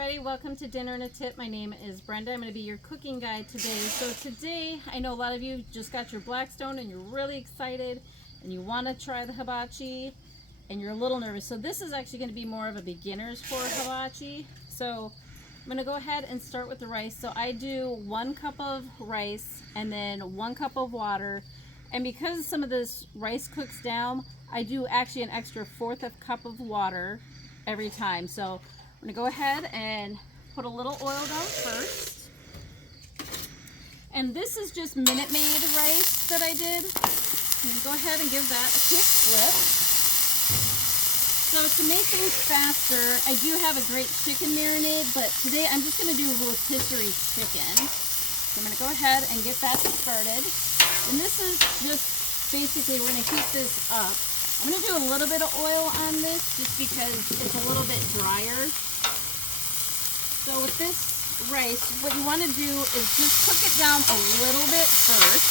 everybody, welcome to Dinner and a Tip. My name is Brenda. I'm going to be your cooking guide today. So today, I know a lot of you just got your Blackstone and you're really excited and you want to try the hibachi and you're a little nervous. So this is actually going to be more of a beginner's for hibachi. So I'm going to go ahead and start with the rice. So I do 1 cup of rice and then 1 cup of water. And because some of this rice cooks down, I do actually an extra 1/4 cup of water every time. So I'm going to go ahead and put a little oil down first. And this is just Minute Maid rice that I did. And go ahead and give that a quick flip. So to make things faster, I do have a great chicken marinade, but today I'm just going to do rotisserie chicken. So I'm going to go ahead and get that started. And this is just basically, we're going to heat this up. I'm going to do a little bit of oil on this just because it's a little bit drier. So with this rice, what you want to do is just cook it down a little bit first.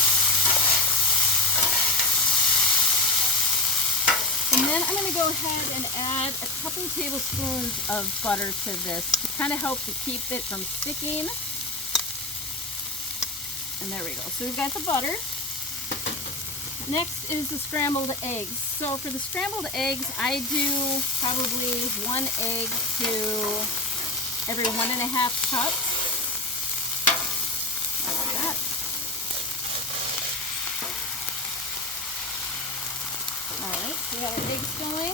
And then I'm going to go ahead and add a couple tablespoons of butter to this to kind of help to keep it from sticking. And there we go. So we've got the butter. Next is the scrambled eggs. So for the scrambled eggs, I do probably 1 egg to every 1.5 cups. Like that. Alright, so we got our eggs going.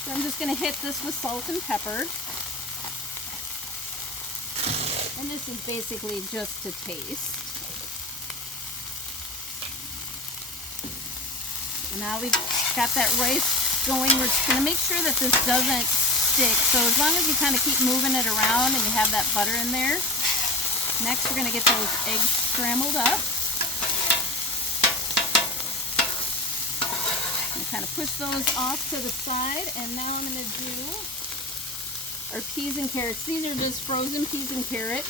So I'm just going to hit this with salt and pepper. And this is basically just to taste. And now we've got that rice going. We're just going to make sure that this doesn't stick. So as long as you kind of keep moving it around and you have that butter in there. Next we're going to get those eggs scrambled up. I'm going to kind of push those off to the side. And now I'm going to do our peas and carrots. These are just frozen peas and carrots.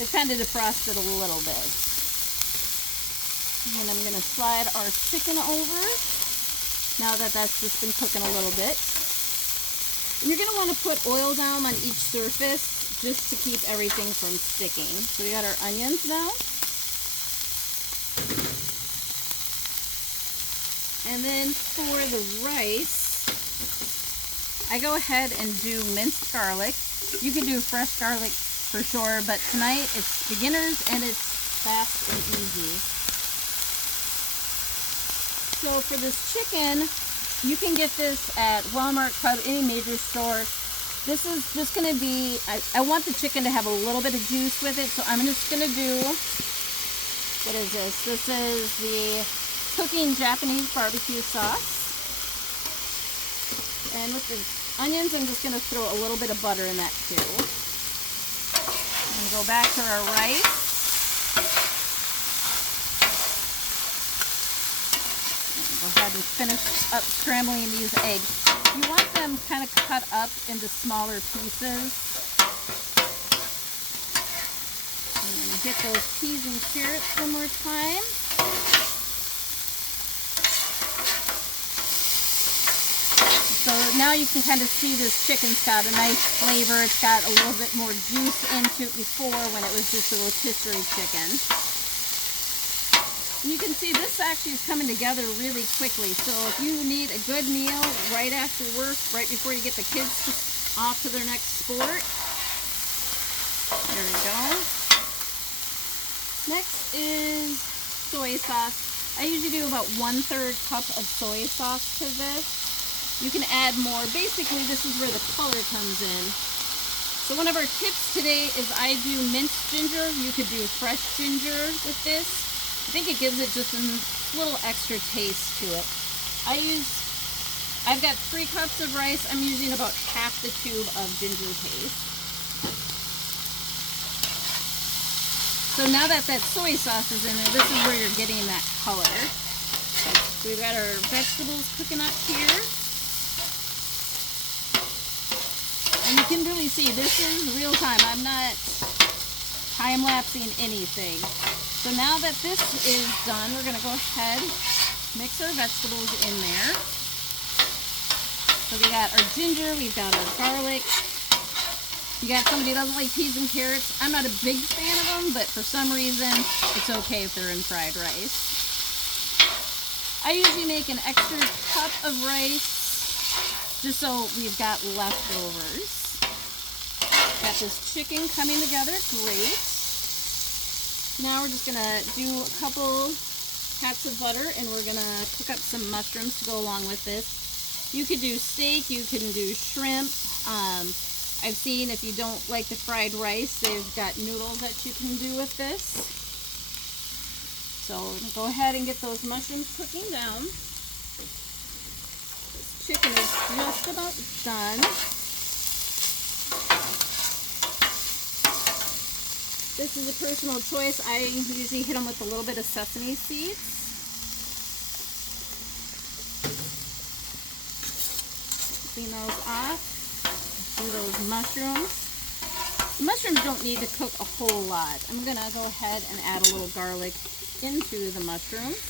They kind of defrosted a little bit. And then I'm going to slide our chicken over now that that's just been cooking a little bit. And you're going to want to put oil down on each surface just to keep everything from sticking. So we got our onions now. And then for the rice, I go ahead and do minced garlic. You can do fresh garlic for sure, but tonight it's beginners and it's fast and easy. So for this chicken, you can get this at Walmart, Cub, any major store. This is just going to be, I want the chicken to have a little bit of juice with it, so I'm just going to do, what is this? This is the cooking Japanese BBQ Sauce. And with the onions, I'm just going to throw a little bit of butter in that too. And go back to our rice. Go ahead and finish up scrambling these eggs. You want them kind of cut up into smaller pieces. And hit those peas and carrots one more time. So now you can kind of see this chicken's got a nice flavor. It's got a little bit more juice into it before when it was just a rotisserie chicken. You can see this actually is coming together really quickly. So if you need a good meal right after work, right before you get the kids off to their next sport, there we go. Next is soy sauce. I usually do about 1/3 cup of soy sauce to this. You can add more. Basically, this is where the color comes in. So one of our tips today is I do minced ginger. You could do fresh ginger with this. I think it gives it just a little extra taste to it. I've got 3 cups of rice. I'm using about half the tube of ginger paste. So now that that soy sauce is in there, this is where you're getting that color. So we've got our vegetables cooking up here. And you can really see this is real time. I'm not time-lapsing anything. So now that this is done, we're going to go ahead, mix our vegetables in there. So we got our ginger, we've got our garlic, You got somebody who doesn't like peas and carrots. I'm not a big fan of them, but for some reason, it's okay if they're in fried rice. I usually make an extra cup of rice, just so we've got leftovers. Got this chicken coming together, great. Now we're just gonna do a couple pats of butter, and we're gonna cook up some mushrooms to go along with this. You could do steak, you can do shrimp. I've seen if you don't like the fried rice, they've got noodles that you can do with this. So we're gonna go ahead and get those mushrooms cooking down. This chicken is just about done. This is a personal choice. I usually hit them with a little bit of sesame seeds. Clean those off. Do those mushrooms. The mushrooms don't need to cook a whole lot. I'm gonna go ahead and add a little garlic into the mushrooms.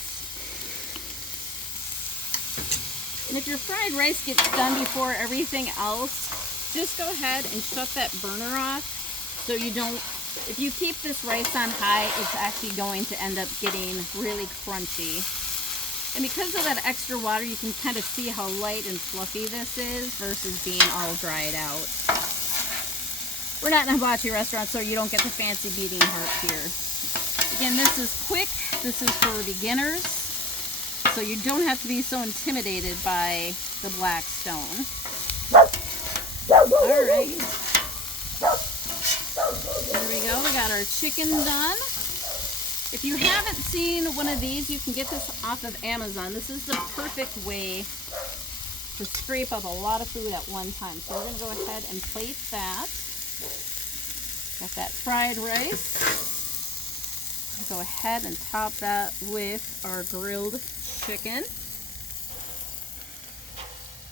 And if your fried rice gets done before everything else, just go ahead and shut that burner off so you don't, if you keep this rice on high, it's actually going to end up getting really crunchy. And because of that extra water, you can kind of see how light and fluffy this is versus being all dried out. We're not in a hibachi restaurant, so you don't get the fancy beating heart here. Again, this is quick. This is for beginners. So you don't have to be so intimidated by the Blackstone. All right. There we go. We got our chicken done. If you haven't seen one of these, you can get this off of Amazon. This is the perfect way to scrape up a lot of food at one time. So we're going to go ahead and plate that. Got that fried rice. Go ahead and top that with our grilled chicken.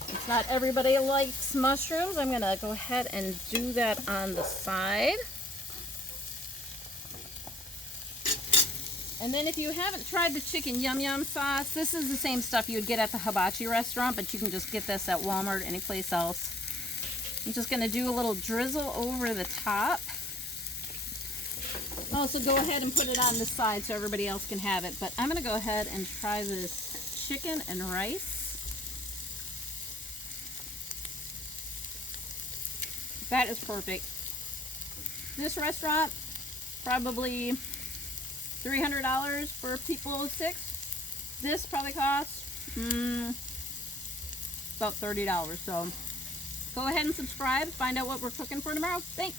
It's not everybody likes mushrooms. I'm going to go ahead and do that on the side. And then if you haven't tried the chicken yum yum sauce, this is the same stuff you would get at the hibachi restaurant, but you can just get this at Walmart or anyplace else. I'm just going to do a little drizzle over the top. Also, go ahead and put it on the side so everybody else can have it. But I'm going to go ahead and try this chicken and rice. That is perfect. This restaurant, probably $300 for people of 6. This probably costs about $30. So go ahead and subscribe. Find out what we're cooking for tomorrow. Thanks.